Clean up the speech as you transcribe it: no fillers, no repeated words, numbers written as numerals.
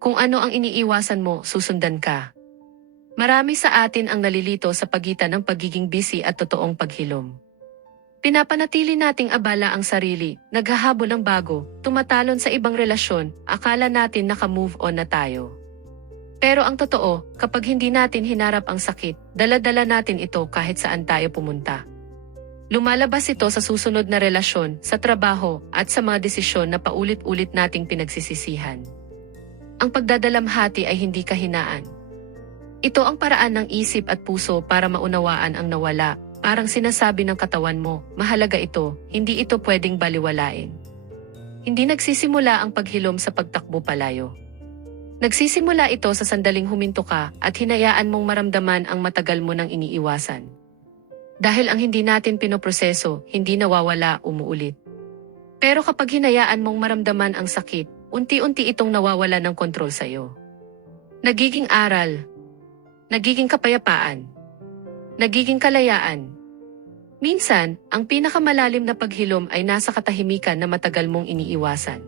Kung ano ang iniiwasan mo, susundan ka. Marami sa atin ang nalilito sa pagitan ng pagiging busy at totoong paghilom. Pinapanatili nating abala ang sarili, naghahabol ng bago, tumatalon sa ibang relasyon, akala natin naka-move on na tayo. Pero ang totoo, kapag hindi natin hinarap ang sakit, dala-dala natin ito kahit saan tayo pumunta. Lumalabas ito sa susunod na relasyon, sa trabaho, at sa mga desisyon na paulit-ulit nating pinagsisisihan. Ang pagdadalamhati ay hindi kahinaan. Ito ang paraan ng isip at puso para maunawaan ang nawala. Parang sinasabi ng katawan mo, mahalaga ito, hindi ito pwedeng baliwalain. Hindi nagsisimula ang paghilom sa pagtakbo palayo. Nagsisimula ito sa sandaling huminto ka at hinayaan mong maramdaman ang matagal mo nang iniiwasan. Dahil ang hindi natin pinoproseso, hindi nawawala, umuulit. Pero kapag hinayaan mong maramdaman ang sakit, unti-unti itong nawawala ng kontrol sa'yo. Nagiging aral, nagiging kapayapaan, nagiging kalayaan. Minsan, ang pinakamalalim na paghilom ay nasa katahimikan na matagal mong iniiwasan.